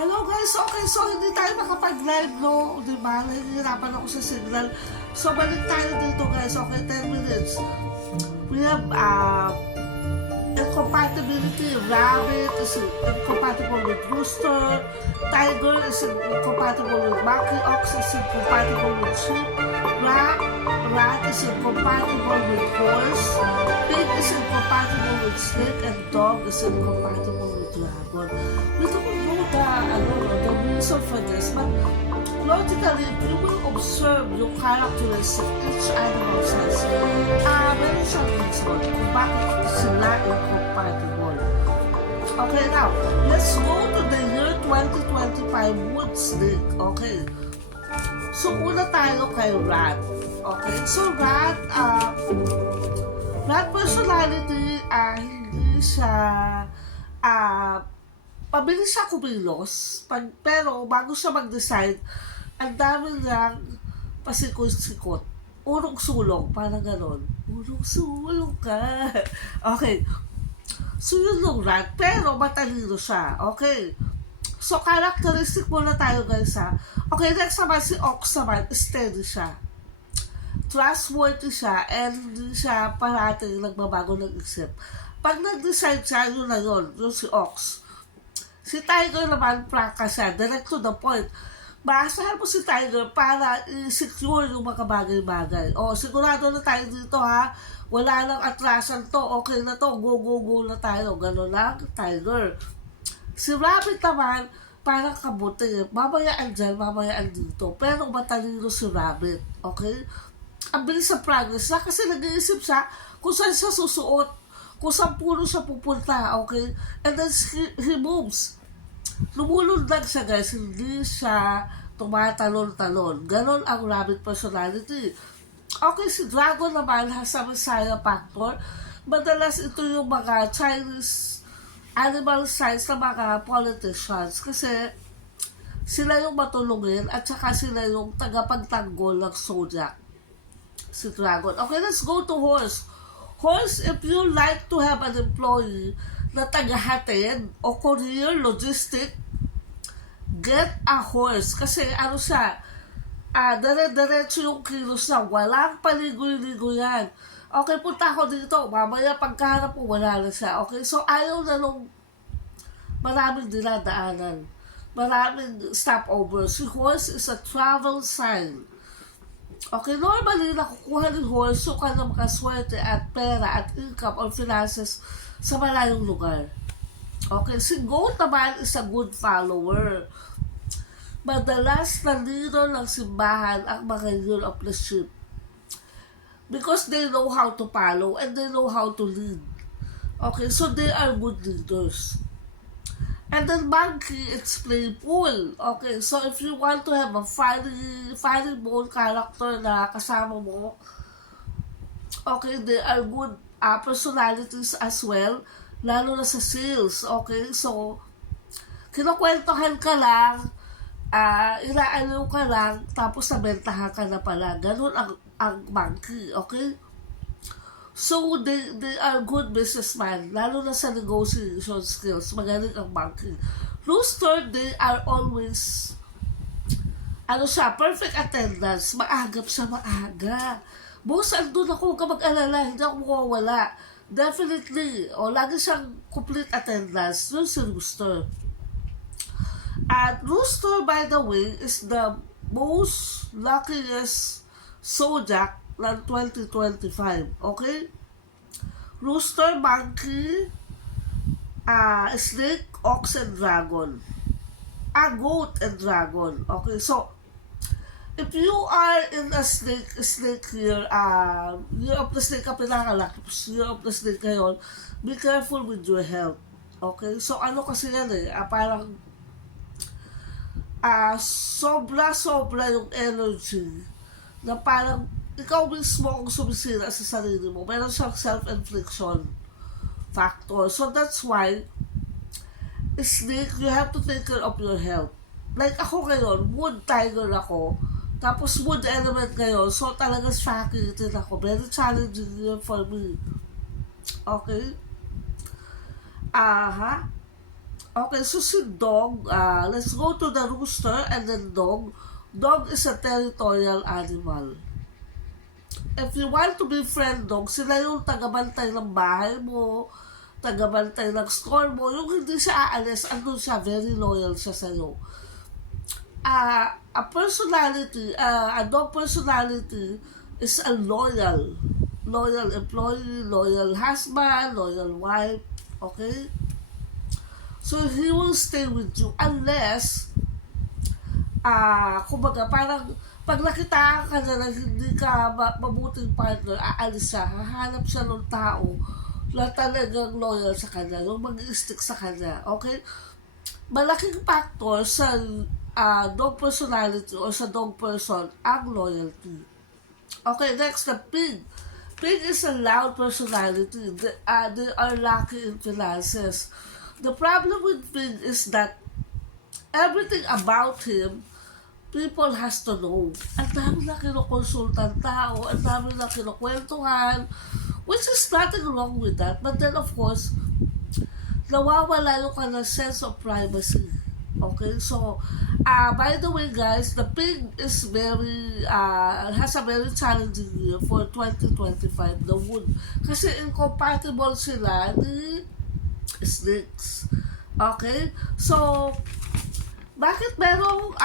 Hello guys, okay, so hindi tayo makapag-live, no? Diba? Nahihirapan ako sa signal. So, balik tayo dito guys, okay, 10 minutes. We have, incompatibility. Rabbit is incompatible with rooster. Tiger is incompatible with monkey. Ox is incompatible with sheep. Rat is incompatible with horse. Pig is incompatible with snake. And dog is incompatible with dragon. We don't know the reason for this, but logically, you will observe yung characteristics each animal has. Meron siyang reason kung bakit sila incompatible. Okay, now, let's go to the year 2025 wood snake. Okay. So, una tayo kay rat. Okay, so rat personality, hindi siya, pabilis siya kumilos, pero bago siya mag-decide, ang dami niyang pasikot-sikot. Urong-sulong, parang ganon. Urong-sulong ka. Okay. So, yun yung rat, pero matalino siya. Okay. So, characteristic muna tayo guys ha. Okay, next naman si ox naman, steady siya. Trustworthy siya, and hindi siya parating nagbabago ng isip. Pag nag-decide siya, yun na yun, yung si ox. Si tiger naman, prangka siya, direct to the point. Maasahan mo si tiger para i-secure yung mga bagay-bagay. O, sigurado na tayo dito ha, wala nang atrasan to, okay na to, go na tayo, gano'n lang, tiger. Si rabbit naman, parang kabuti, mamayaan dyan, mamayaan dito, pero matalino si rabbit, okay? Ang bilis sa progress niya kasi nag-iisip siya kung saan siya susuot, kung saan puno siya pupunta, okay? And then he moves. Lumulundag siya guys, hindi siya tumatalon-talon. Ganon ang rabbit personality. Okay, si dragon naman has a messiah factor. Madalas ito yung mga Chinese animal signs na mga politicians kasi sila yung matulungin at saka sila yung tagapagtanggol ng zodiac. Si dragon. Okay, let's go to horse. Horse, if you like to have an employee na tagahatid o courier, logistic, get a horse. Kasi ano siya, dire-diretso yung kilos na, walang paligoy-ligoy yan. Okay, punta ako dito, mamaya pagkaharap ko, wala na siya. Okay, so ayaw na nung maraming dinadaanan, maraming stopover. Si horse is a travel sign. Okay, normally nakukuha ni horse yung ka ng makaswerte at pera at income or finances sa malayong lugar. Okay, si goat naman is a good follower. Madalas nandito ng simbahan ang mga year of the sheep because they know how to follow and they know how to lead. Okay, so they are good leaders. And then monkey, it's playful. Okay, so if you want to have a funny bone character na kasama mo, okay, they are good personalities as well, lalo na sa sales. Okay, so kinukwentohan ka lang, inaaliw ka lang, tapos nabentahan ka na pala. Ganun ang monkey, okay? So, they are good businessmen, lalo na sa negotiation skills. Magaling ang monkey. Rooster, they are always, perfect attendance. Maagap siya, maaga. Boss, andun ako, huwag ka mag-alala, hindi ako mawawala. Definitely, lagi siyang complete attendance. Yun si Rooster. At Rooster, by the way, is the most luckiest zodiac ng 2025. Okay? Rooster, monkey, snake, ox, and dragon. Goat and dragon. Okay, so if you are in a snake here, year of the snake ka pinakalaki, year of the snake ngayon, be careful with your health. Okay? So ano kasi yan parang sobra yung energy na parang ikaw mismo ang sumisira sa sarili mo. Meron siyang self-infliction factor. So that's why, snake, you have to take care of your health. Like ako ngayon, wood tiger ako, tapos wood element ngayon, so talaga sakit ako. Very challenging year for me. Okay? Okay, so si Dog, let's go to the rooster and then Dog. Dog is a territorial animal. If you want to be friend Dog, sila yung tagabantay ng bahay mo, tagabantay ng store mo, yung hindi siya aalis, andun siya, very loyal siya sa'yo. A personality, a dog personality is a loyal employee, loyal husband, loyal wife, okay? So, he will stay with you unless, kumbaga, parang, pag nakita ka na hindi ka mabuting partner, aalis siya, hahanap siya ng tao na talagang loyal sa kanya, yung mag-stick sa kanya, okay? Malaking factor sa dog personality or sa dog person ang loyalty. Okay, next, the pig. Pig is a loud personality. They are lucky in finances. The problem with Pig is that everything about him, people has to know. Ang dami na kinukonsultan tao, ang dami na kinukwentuhan, which is nothing wrong with that. But then, of course, nawawala yung ka ng sense of privacy. Okay, so, by the way guys, the Pig is has a very challenging year for 2025, the wood. Kasi incompatible sila ni snakes. Okay? So, bakit merong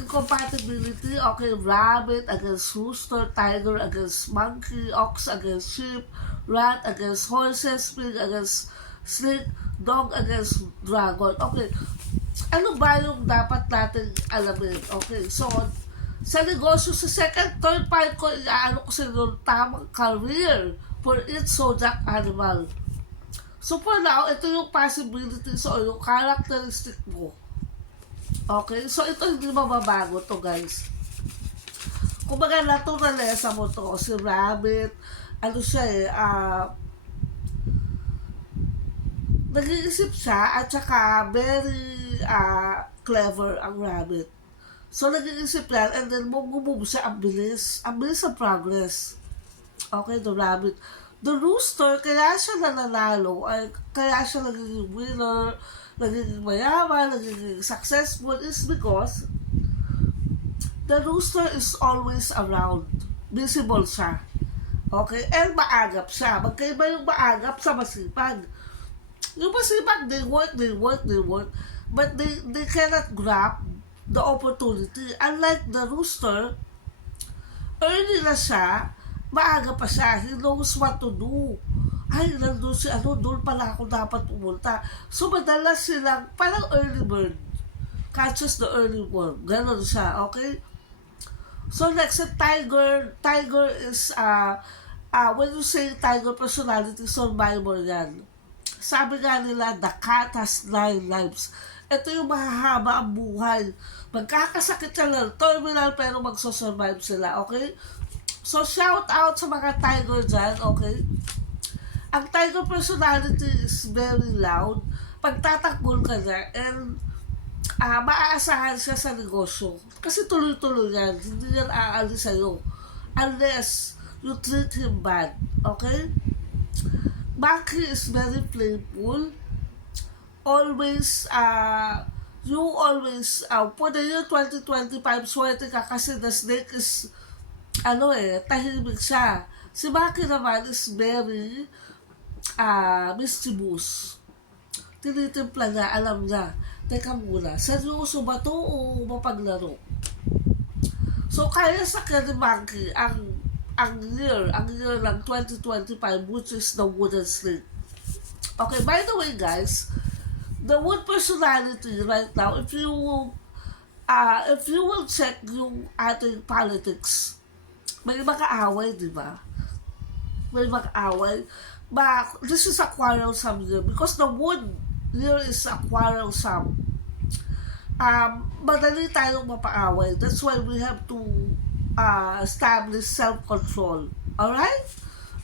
incompatibility? Okay, rabbit against rooster, tiger against monkey, ox against sheep, rat against horses, pig against snake, dog against dragon. Okay, ano ba yung dapat natin alamin? Okay, so, sa negosyo, sa second, third part ko, iaano ko sa yung tamang career for each zodiac animal. So for now, ito yung possibilities o yung characteristic mo. Okay? So ito hindi mababago to guys. Kumbaga naturalesa mo to. Si rabbit, ano siya nag-iisip siya at saka very clever ang rabbit. So nag-iisip yan and then move siya ang bilis. Ang bilis ang progress. Okay, the rabbit. The rooster, kaya siya nananalo, ay kaya siya nagiging winner, nagiging mayaman, nagiging successful, is because the rooster is always around. Visible siya. Okay? And maagap siya. Magkaiba yung maagap sa masipag. Yung masipag, they work, but they cannot grab the opportunity. Unlike the rooster, early na siya, maaga pa siya, he knows what to do. Ay, nandun si doon pala ako dapat pumunta. So, madalas silang, parang early bird, catches the early worm. Ganon siya, okay? So, next, tiger. Tiger is, when you say tiger personality, survivor yan. Sabi nga nila, the cat has 9 lives. Ito yung mahahaba ang buhay. Magkakasakit sila, terminal, pero magsosurvive sila, okay? So, shout out sa mga tiger dyan, okay? Ang tiger personality is very loud. Pagtatakbol ka niya, and maaasahan siya sa negosyo. Kasi tuloy-tuloy yan. Hindi yan aalis sa'yo. Unless you treat him bad, okay? Monkey is very playful. Always, you always, for the year 2025, swerte ka kasi the snake is tahimik siya. Si Maki naman is very mischievous. Tinitimpla niya, alam niya. Teka muna, seryoso ba to o mapaglaro? So, kaya sa kanya Maki ang year ng 2025, which is the wooden snake. Okay, by the way guys, the wood personality right now, if you will check yung ating politics, may mag-aaway, di ba? May mag-aaway. But this is a quarrelsome year because the wood year is a quarrelsome. Madali tayong mapaaway. That's why we have to establish self-control. Alright?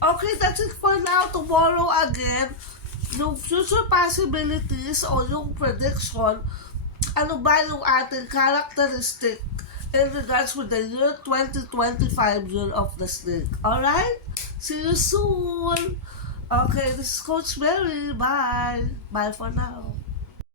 Okay, that's it for now. Tomorrow again, yung future possibilities o yung prediction, ano ba yung ating characteristic in regards with the year 2025, year of the snake. Alright? See you soon! Okay, this is Coach Mary. Bye! Bye for now.